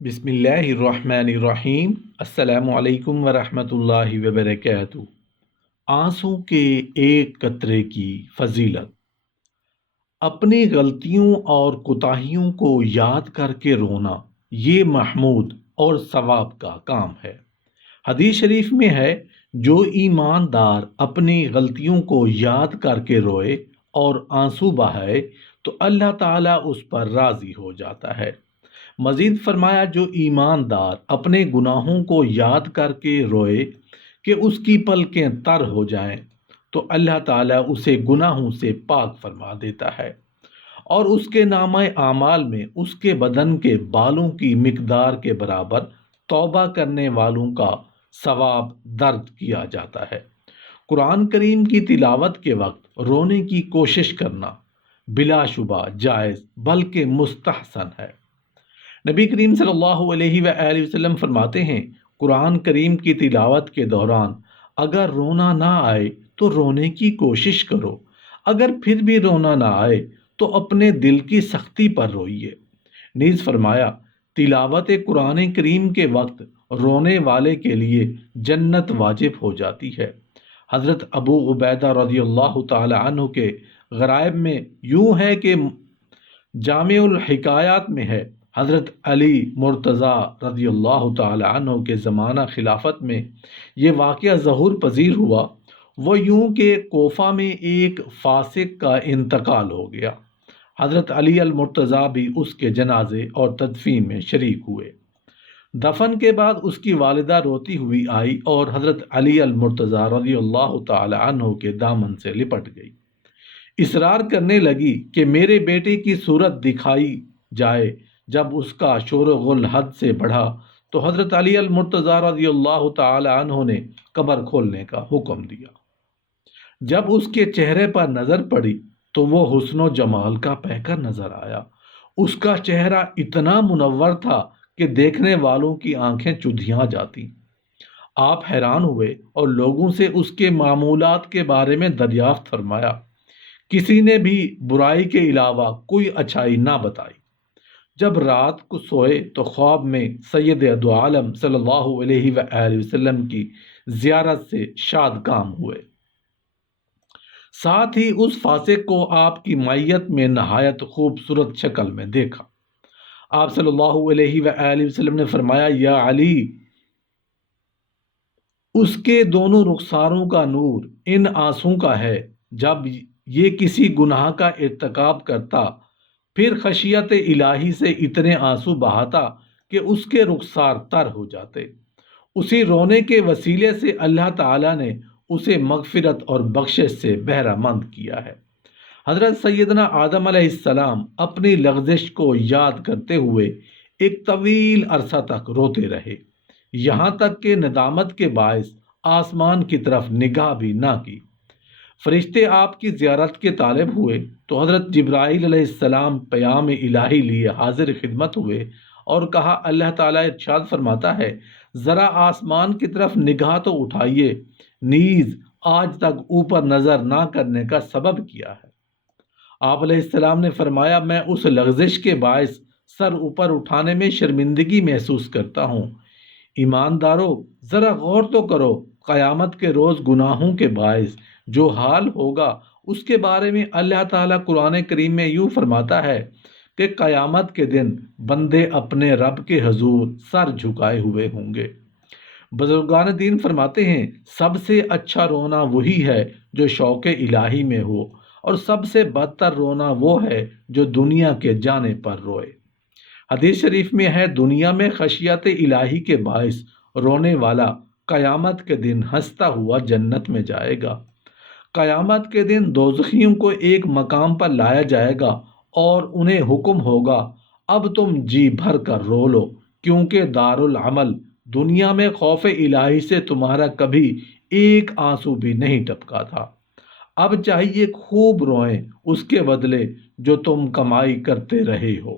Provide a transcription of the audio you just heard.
بسم اللہ الرحمن الرحیم۔ السلام علیکم ورحمۃ اللہ وبرکاتہ۔ آنسوں کے ایک قطرے کی فضیلت۔ اپنی غلطیوں اور کوتاہیوں کو یاد کر کے رونا یہ محمود اور ثواب کا کام ہے۔ حدیث شریف میں ہے، جو ایماندار اپنی غلطیوں کو یاد کر کے روئے اور آنسو بہائے تو اللہ تعالیٰ اس پر راضی ہو جاتا ہے۔ مزید فرمایا، جو ایماندار اپنے گناہوں کو یاد کر کے روئے کہ اس کی پلکیں تر ہو جائیں تو اللہ تعالیٰ اسے گناہوں سے پاک فرما دیتا ہے اور اس کے نامہ اعمال میں اس کے بدن کے بالوں کی مقدار کے برابر توبہ کرنے والوں کا ثواب درج کیا جاتا ہے۔ قرآن کریم کی تلاوت کے وقت رونے کی کوشش کرنا بلا شبہ جائز بلکہ مستحسن ہے۔ نبی کریم صلی اللہ علیہ وآلہ وسلم فرماتے ہیں، قرآن کریم کی تلاوت کے دوران اگر رونا نہ آئے تو رونے کی کوشش کرو، اگر پھر بھی رونا نہ آئے تو اپنے دل کی سختی پر روئیے۔ نیز فرمایا، تلاوت قرآن کریم کے وقت رونے والے کے لیے جنت واجب ہو جاتی ہے۔ حضرت ابو عبیدہ رضی اللہ تعالی عنہ کے غرائب میں یوں ہے کہ جامع الحکایات میں ہے، حضرت علی مرتضیٰ رضی اللہ تعالی عنہ کے زمانہ خلافت میں یہ واقعہ ظہور پذیر ہوا۔ وہ یوں کہ کوفہ میں ایک فاسق کا انتقال ہو گیا۔ حضرت علی المرتضیٰ بھی اس کے جنازے اور تدفین میں شریک ہوئے۔ دفن کے بعد اس کی والدہ روتی ہوئی آئی اور حضرت علی المرتضیٰ رضی اللہ تعالی عنہ کے دامن سے لپٹ گئی، اصرار کرنے لگی کہ میرے بیٹے کی صورت دکھائی جائے۔ جب اس کا شور و غل حد سے بڑھا تو حضرت علی المرتضیٰ رضی اللہ تعالی عنہ نے قبر کھولنے کا حکم دیا۔ جب اس کے چہرے پر نظر پڑی تو وہ حسن و جمال کا پیکر نظر آیا۔ اس کا چہرہ اتنا منور تھا کہ دیکھنے والوں کی آنکھیں چدھیاں جاتی۔ آپ حیران ہوئے اور لوگوں سے اس کے معمولات کے بارے میں دریافت فرمایا۔ کسی نے بھی برائی کے علاوہ کوئی اچھائی نہ بتائی۔ جب رات کو سوئے تو خواب میں سید دو عالم صلی اللہ علیہ وآلہ وسلم کی زیارت سے شاد کام ہوئے۔ ساتھ ہی اس فاسق کو آپ کی معیت میں نہایت خوبصورت شکل میں دیکھا۔ آپ صلی اللہ علیہ وآلہ وسلم نے فرمایا، یا علی، اس کے دونوں رخساروں کا نور ان آنسوں کا ہے۔ جب یہ کسی گناہ کا ارتکاب کرتا پھر خشیت الہی سے اتنے آنسو بہاتا کہ اس کے رخسار تر ہو جاتے۔ اسی رونے کے وسیلے سے اللہ تعالیٰ نے اسے مغفرت اور بخشش سے بہرہ مند کیا ہے۔ حضرت سیدنا آدم علیہ السلام اپنی لغزش کو یاد کرتے ہوئے ایک طویل عرصہ تک روتے رہے، یہاں تک کہ ندامت کے باعث آسمان کی طرف نگاہ بھی نہ کی۔ فرشتے آپ کی زیارت کے طالب ہوئے تو حضرت جبرائیل علیہ السلام پیام الہی لیے حاضر خدمت ہوئے اور کہا، اللہ تعالیٰ ارشاد فرماتا ہے، ذرا آسمان کی طرف نگاہ تو اٹھائیے، نیز آج تک اوپر نظر نہ کرنے کا سبب کیا ہے؟ آپ علیہ السلام نے فرمایا، میں اس لغزش کے باعث سر اوپر اٹھانے میں شرمندگی محسوس کرتا ہوں۔ ایماندارو، ذرا غور تو کرو، قیامت کے روز گناہوں کے باعث جو حال ہوگا اس کے بارے میں اللہ تعالیٰ قرآن کریم میں یوں فرماتا ہے کہ قیامت کے دن بندے اپنے رب کے حضور سر جھکائے ہوئے ہوں گے۔ بزرگان دین فرماتے ہیں، سب سے اچھا رونا وہی ہے جو شوق الہی میں ہو، اور سب سے بدتر رونا وہ ہے جو دنیا کے جانے پر روئے۔ حدیث شریف میں ہے، دنیا میں خشیت الہی کے باعث رونے والا قیامت کے دن ہنستا ہوا جنت میں جائے گا۔ قیامت کے دن دوزخیوں کو ایک مقام پر لایا جائے گا اور انہیں حکم ہوگا، اب تم جی بھر کر رو لو، کیونکہ دارالعمل دنیا میں خوف الہی سے تمہارا کبھی ایک آنسو بھی نہیں ٹپکا تھا۔ اب چاہیے خوب روئیں اس کے بدلے جو تم کمائی کرتے رہے ہو۔